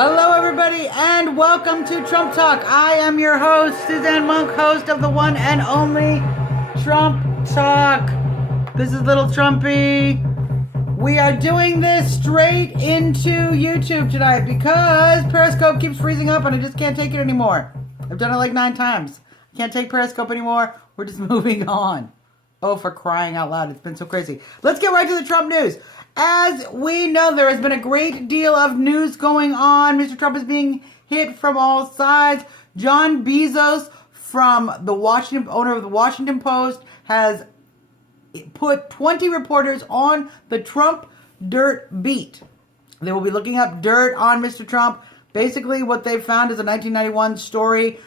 Hello, everybody, and welcome to Trump Talk. I am your host, Suzanne Monk, host of the one and only Trump Talk. This is Little Trumpy. We are doing this straight into YouTube tonight because Periscope keeps freezing up and I just can't take it anymore. I've done it like 9 times. I can't take Periscope anymore. We're just moving on. Oh, for crying out loud. It's been so crazy. Let's get right to the Trump news. As we know, there has been a great deal of news going on. Mr. Trump is being hit from all sides. John Bezos, from the owner of the Washington Post, has put 20 reporters on the Trump dirt beat. They will be looking up dirt on Mr. Trump. Basically, what they found is a 1991 story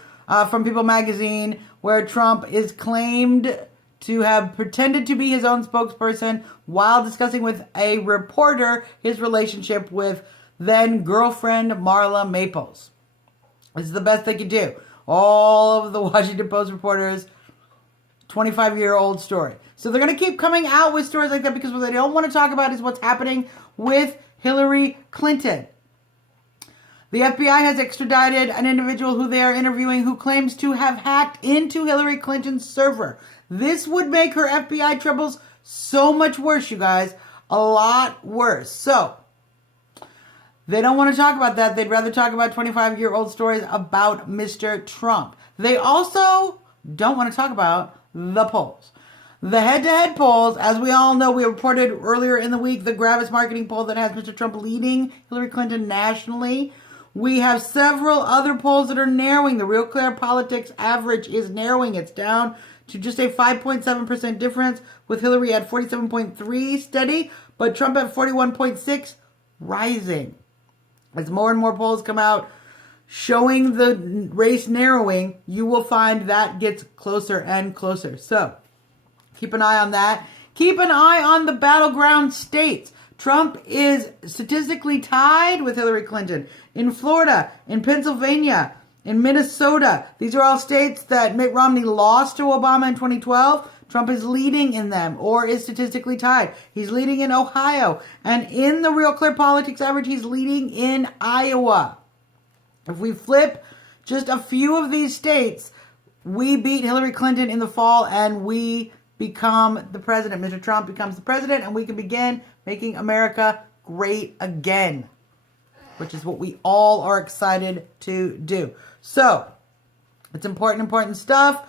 from People magazine where Trump is claimed to have pretended to be his own spokesperson while discussing with a reporter his relationship with then girlfriend Marla Maples. This is the best they could do. All of the Washington Post reporters, 25-year-old story. So they're going to keep coming out with stories like that because what they don't want to talk about is what's happening with Hillary Clinton. The FBI has extradited an individual who they are interviewing who claims to have hacked into Hillary Clinton's server. This would make her FBI troubles so much worse, you guys. A lot worse. So, they don't want to talk about that. They'd rather talk about 25-year-old stories about Mr. Trump. They also don't want to talk about the polls. The head-to-head polls, as we all know, we reported earlier in the week, the Gravis marketing poll that has Mr. Trump leading Hillary Clinton nationally. We have several other polls that are narrowing. The Real Clear Politics average is narrowing. It's down to just a 5.7% difference, with Hillary at 47.3 steady, but Trump at 41.6 rising. As more and more polls come out showing the race narrowing, you will find that gets closer and closer. So keep an eye on that. Keep an eye on the battleground states. Trump is statistically tied with Hillary Clinton in Florida, in Pennsylvania, in Minnesota. These are all states that Mitt Romney lost to Obama in 2012. Trump is leading in them or is statistically tied. He's leading in Ohio. And in the Real Clear Politics average, he's leading in Iowa. If we flip just a few of these states, we beat Hillary Clinton in the fall and we become the president. Mr. Trump becomes the president and we can begin making America great again, which is what we all are excited to do. So, it's important stuff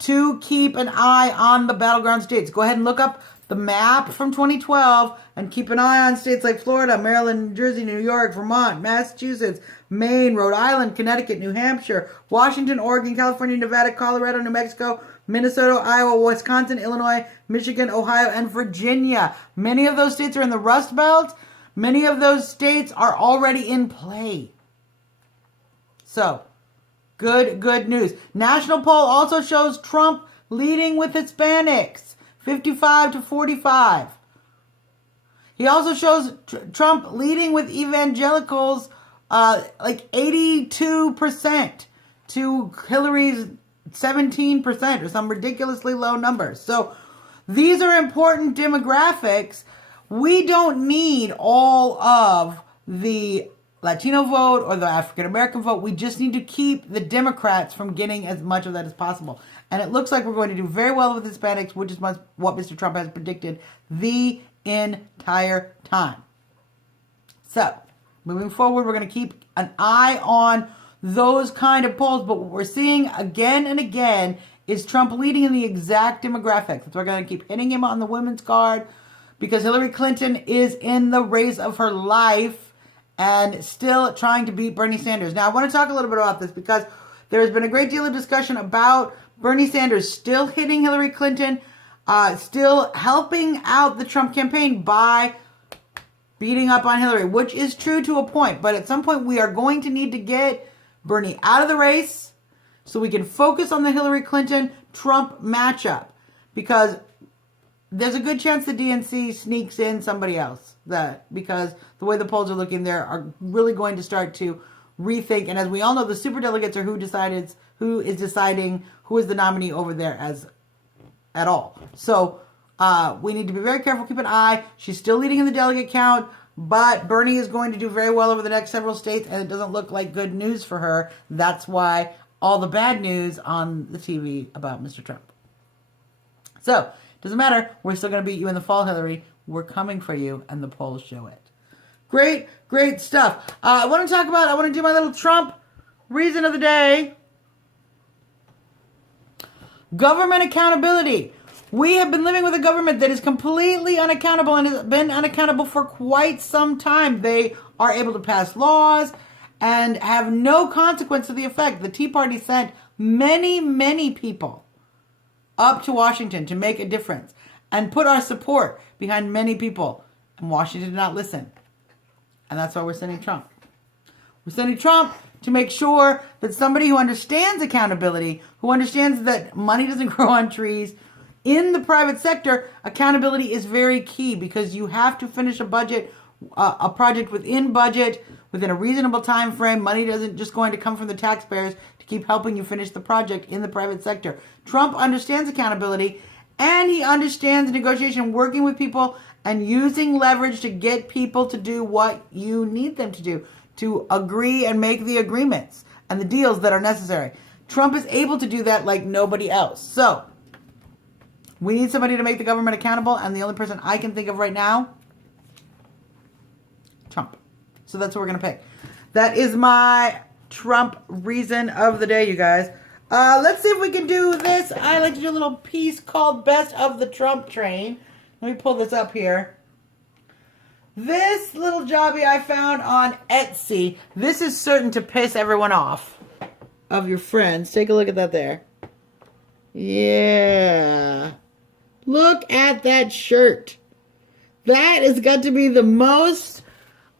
to keep an eye on the battleground states. Go ahead and look up the map from 2012 and keep an eye on states like Florida, Maryland, New Jersey, New York, Vermont, Massachusetts, Maine, Rhode Island, Connecticut, New Hampshire, Washington, Oregon, California, Nevada, Colorado, New Mexico, Minnesota, Iowa, Wisconsin, Illinois, Michigan, Ohio, and Virginia. Many of those states are in the Rust Belt. Many of those states are already in play. So, good news. National poll also shows Trump leading with Hispanics, 55 to 45. He also shows Trump leading with evangelicals, like 82% to Hillary's 17% or some ridiculously low numbers. So these are important demographics. We don't need all of the Latino vote or the African American vote. We just need to keep the Democrats from getting as much of that as possible. And it looks like we're going to do very well with Hispanics, which is what Mr. Trump has predicted the entire time. So, moving forward, we're going to keep an eye on those kind of polls. But what we're seeing again and again is Trump leading in the exact demographics. That's why we're going to keep hitting him on the women's card, because Hillary Clinton is in the race of her life and still trying to beat Bernie Sanders. Now, I want to talk a little bit about this because there has been a great deal of discussion about Bernie Sanders still hitting Hillary Clinton, still helping out the Trump campaign by beating up on Hillary, which is true to a point. But at some point, we are going to need to get Bernie out of the race so we can focus on the Hillary Clinton-Trump matchup, because there's a good chance the DNC sneaks in somebody else, because the way the polls are looking, there are really going to start to rethink. And as we all know, the superdelegates are who is deciding who is the nominee over there at all. So we need to be very careful, keep an eye. She's still leading in the delegate count. But Bernie is going to do very well over the next several states, and it doesn't look like good news for her. That's why all the bad news on the TV about Mr. Trump. So, doesn't matter. We're still going to beat you in the fall, Hillary. We're coming for you, and the polls show it. Great, great stuff. I want to do my little Trump reason of the day. Government accountability. We have been living with a government that is completely unaccountable and has been unaccountable for quite some time. They are able to pass laws and have no consequence to the effect. The Tea Party sent many, many people up to Washington to make a difference and put our support behind many people. And Washington did not listen. And that's why we're sending Trump. We're sending Trump to make sure that somebody who understands accountability, who understands that money doesn't grow on trees, in the private sector, accountability is very key because you have to finish a project within budget, within a reasonable time frame. Money doesn't just going to come from the taxpayers to keep helping you finish the project in the private sector. Trump understands accountability, and he understands negotiation, working with people and using leverage to get people to do what you need them to do, to agree and make the agreements and the deals that are necessary. Trump is able to do that like nobody else. So, we need somebody to make the government accountable, and the only person I can think of right now, Trump. So that's what we're going to pick. That is my Trump reason of the day, you guys. Let's see if we can do this. I like to do a little piece called Best of the Trump Train. Let me pull this up here. This little jobby I found on Etsy. This is certain to piss everyone off of your friends. Take a look at that there. Yeah. Look at that shirt. That has got to be the most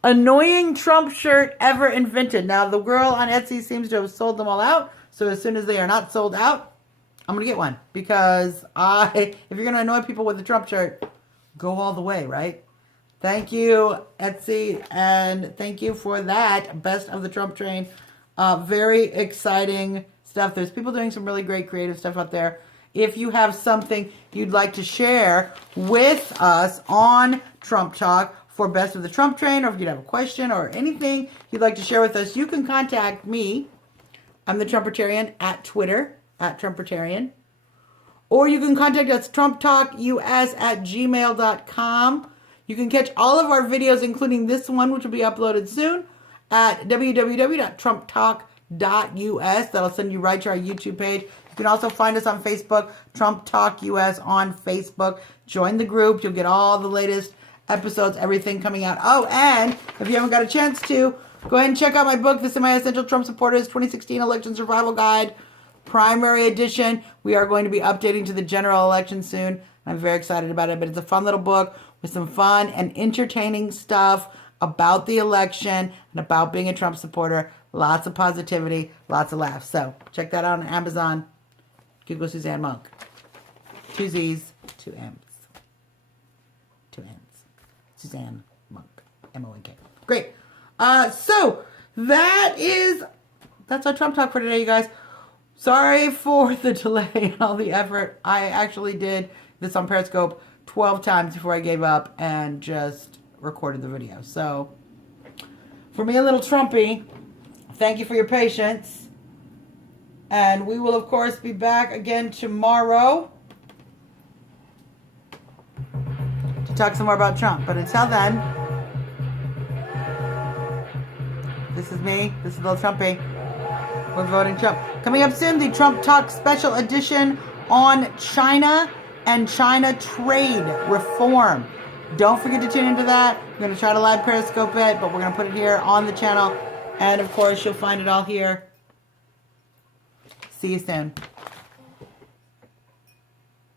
annoying Trump shirt ever invented. Now, the girl on Etsy seems to have sold them all out. So as soon as they are not sold out, I'm going to get one. Because if you're going to annoy people with a Trump shirt, go all the way, right? Thank you, Etsy. And thank you for that. Best of the Trump train. Very exciting stuff. There's people doing some really great creative stuff out there. If you have something you'd like to share with us on Trump Talk for Best of the Trump Train, or if you'd have a question or anything you'd like to share with us, you can contact me. I'm the Trumpertarian at Twitter, at Trumpertarian. Or you can contact us, TrumpTalkUS@gmail.com. You can catch all of our videos, including this one, which will be uploaded soon, at www.trumptalk.us. That'll send you right to our YouTube page. You can also find us on Facebook, Trump Talk US on Facebook. Join the group. You'll get all the latest episodes, everything coming out. Oh, and if you haven't got a chance to, go ahead and check out my book, The Semi-Essential Trump Supporters 2016 Election Survival Guide, primary edition. We are going to be updating to the general election soon. I'm very excited about it, but it's a fun little book with some fun and entertaining stuff about the election and about being a Trump supporter. Lots of positivity, lots of laughs. So check that out on Amazon. Google Suzanne Monk. 2 Z's, 2 M's. 2 N's. Suzanne Monk. M-O-N-K. Great. So that's our Trump Talk for today, you guys. Sorry for the delay and all the effort. I actually did this on Periscope 12 times before I gave up and just recorded the video. So, for me, a little Trumpy, thank you for your patience. And we will, of course, be back again tomorrow to talk some more about Trump. But until then, this is me. This is Little Trumpy. We're voting Trump. Coming up soon, the Trump Talk special edition on China and China trade reform. Don't forget to tune into that. We're going to try to live Periscope it, but we're going to put it here on the channel. And, of course, you'll find it all here. See you soon.